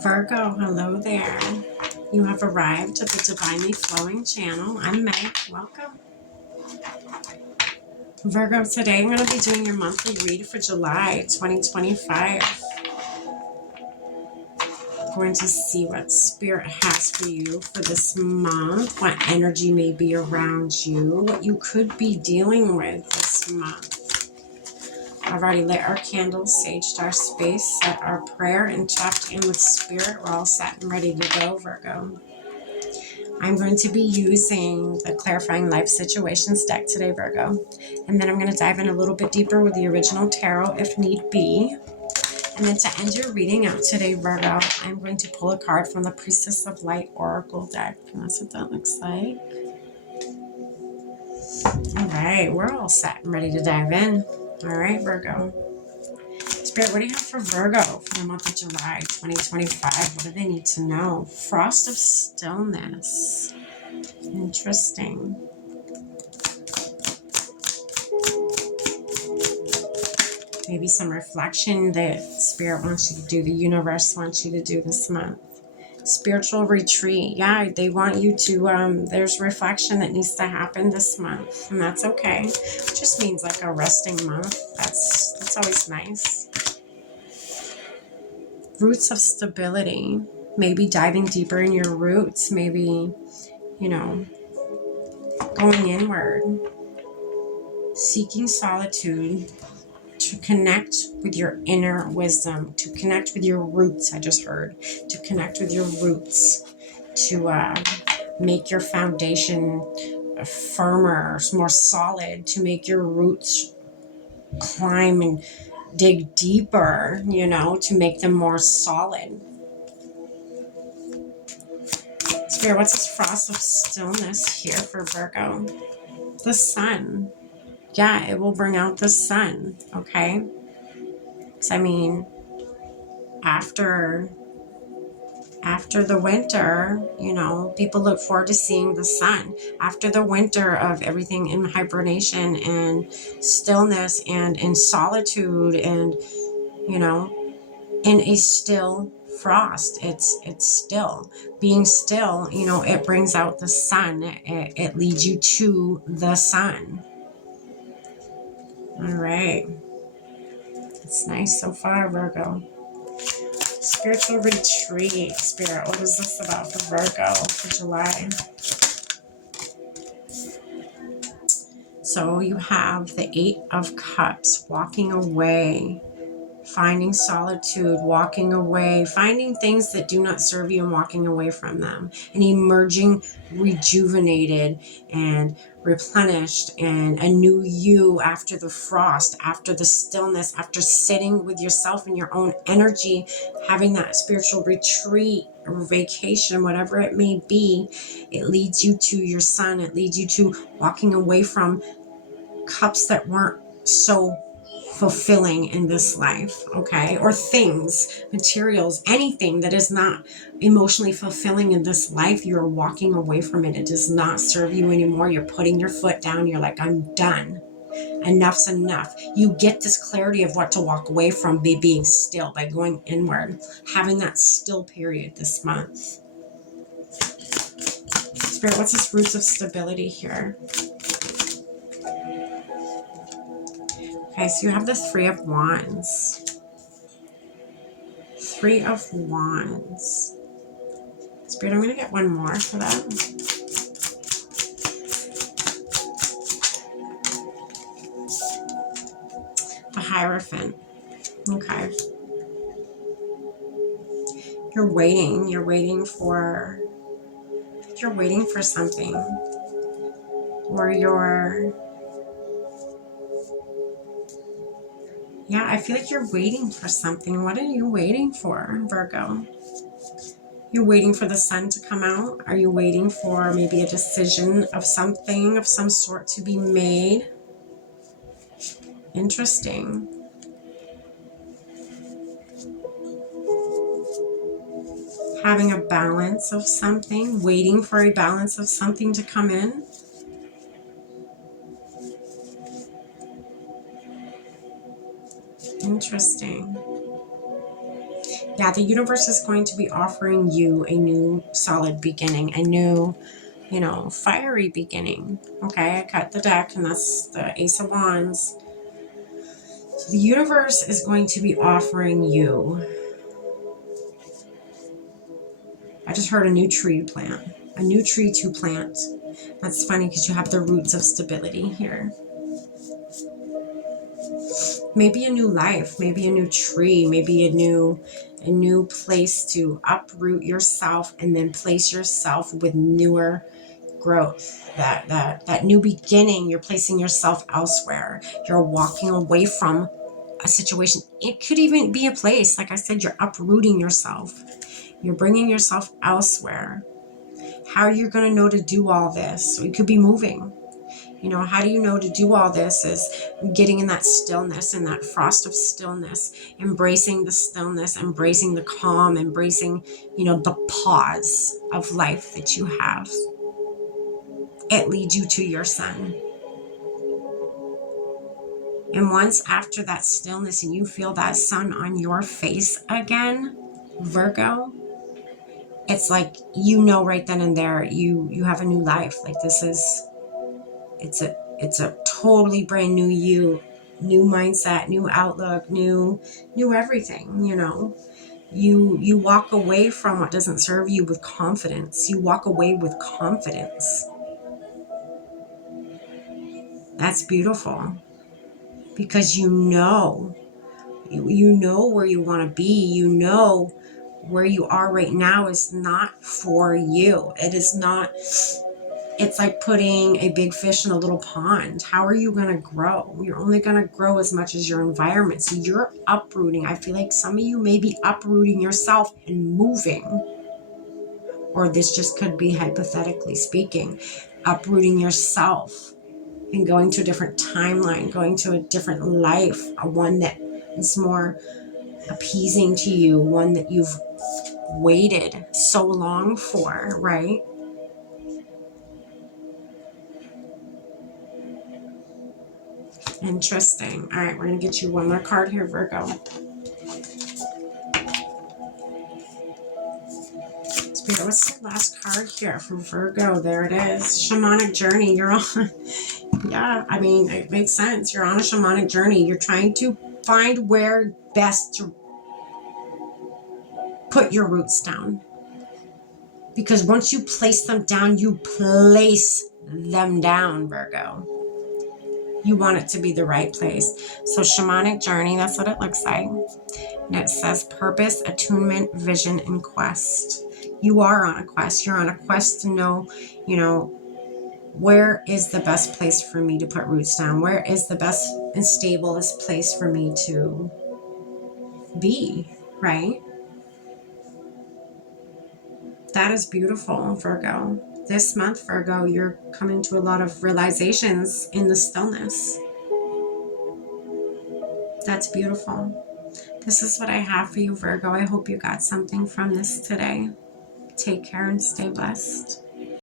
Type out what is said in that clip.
Virgo, hello there. You have arrived at the Divinely Flowing channel. I'm Meg. Welcome. Virgo, today I'm going to be doing your monthly read for July 2025. I'm going to see what Spirit has for you for this month, what energy may be around you, what you could be dealing with this month. I've already lit our candles, saged our space, set our prayer, and checked in with Spirit. We're all set and ready to go, Virgo. I'm going to be using the Clarifying Life Situations deck today, Virgo. And then I'm going to dive in a little bit deeper with the original tarot if need be. And then to end your reading out today, Virgo, I'm going to pull a card from the Priestess of Light Oracle deck. And that's what that looks like. All right, we're all set and ready to dive in. All right, Virgo. Spirit, what do you have for Virgo for the month of July 2025? What do they need to know? Frost of Stillness. Interesting. Maybe some reflection that Spirit wants you to do, the universe wants you to do this month. Spiritual retreat. Yeah, they want you to, there's reflection that needs to happen this month, and that's okay. It just means like a resting month. That's always nice. Roots of stability. Maybe diving deeper in your roots. Maybe, going inward. Seeking solitude. To connect with your inner wisdom, to connect with your roots, I just heard, to connect with your roots, to make your foundation firmer, more solid, to make your roots climb and dig deeper, to make them more solid. Spirit, what's this frost of stillness here for Virgo? The sun. Yeah, it will bring out the sun, okay? I mean, after the winter, people look forward to seeing the sun. After the winter of everything in hibernation and stillness and in solitude and, in a still frost, it's still. Being still, it brings out the sun. It leads you to the sun. All right. It's nice so far, Virgo. Spiritual retreat. Spirit, what is this about for Virgo for July? So you have the Eight of Cups, walking away, finding solitude, walking away, finding things that do not serve you and walking away from them, and emerging rejuvenated and replenished and a new you after the frost, after the stillness, after sitting with yourself and your own energy, having that spiritual retreat or vacation, whatever it may be. It leads you to your sun. It leads you to walking away from cups that weren't so fulfilling in this life, okay? Or things, materials, anything that is not emotionally fulfilling in this life, you're walking away from it. It does not serve you anymore. You're putting your foot down. You're like, I'm done. Enough's enough. You get this clarity of what to walk away from by being still, by going inward, having that still period this month. Spirit, what's this roots of stability here? Okay, so you have the Three of Wands. Three of Wands. Spirit, I'm going to get one more for that. The Hierophant. Okay. You're waiting for something. Or yeah, I feel like you're waiting for something. What are you waiting for, Virgo? You're waiting for the sun to come out? Are you waiting for maybe a decision of something of some sort to be made? Interesting. Having a balance of something, waiting for a balance of something to come in. Interesting. Yeah, the universe is going to be offering you a new solid beginning, a new, fiery beginning. Okay, I cut the deck, and that's the Ace of Wands. So the universe is going to be offering you, I just heard a new tree to plant, a new tree to plant. That's funny because you have the roots of stability here. Maybe a new life, maybe a new tree, maybe a new place to uproot yourself and then place yourself with newer growth. That new beginning, you're placing yourself elsewhere. You're walking away from a situation. It could even be a place. Like I said, you're uprooting yourself. You're bringing yourself elsewhere. How are you going to know to do all this? So you could be moving. How do you know to do all this is getting in that stillness, in that frost of stillness, embracing the stillness, embracing the calm, embracing, the pause of life that you have. It leads you to your sun. And once after that stillness and you feel that sun on your face again, Virgo, it's like, right then and there, you have a new life. Like it's a totally brand new you, new mindset, new outlook, new everything. You walk away from what doesn't serve you with confidence. You walk away with confidence. That's beautiful, because you know where you want to be. Where you are right now is not for you. It is not. It's like putting a big fish in a little pond. How are you going to grow? You're only going to grow as much as your environment. So you're uprooting. I feel like some of you may be uprooting yourself and moving, or this just could be hypothetically speaking, uprooting yourself and going to a different timeline, going to a different life, one that is more appeasing to you, one that you've waited so long for, right? Interesting. All right, we're going to get you one more card here, Virgo. Spirit, what's the last card here for Virgo? There it is. Shamanic journey. You're on. Yeah, I mean, it makes sense. You're on a shamanic journey. You're trying to find where best to put your roots down. Because once you place them down, you place them down, Virgo. You want it to be the right place. So shamanic journey, that's what it looks like. And it says purpose, attunement, vision, and quest. You are on a quest. You're on a quest to know, where is the best place for me to put roots down? Where is the best and stablest place for me to be, right? That is beautiful, Virgo. This month, Virgo, you're coming to a lot of realizations in the stillness. That's beautiful. This is what I have for you, Virgo. I hope you got something from this today. Take care and stay blessed.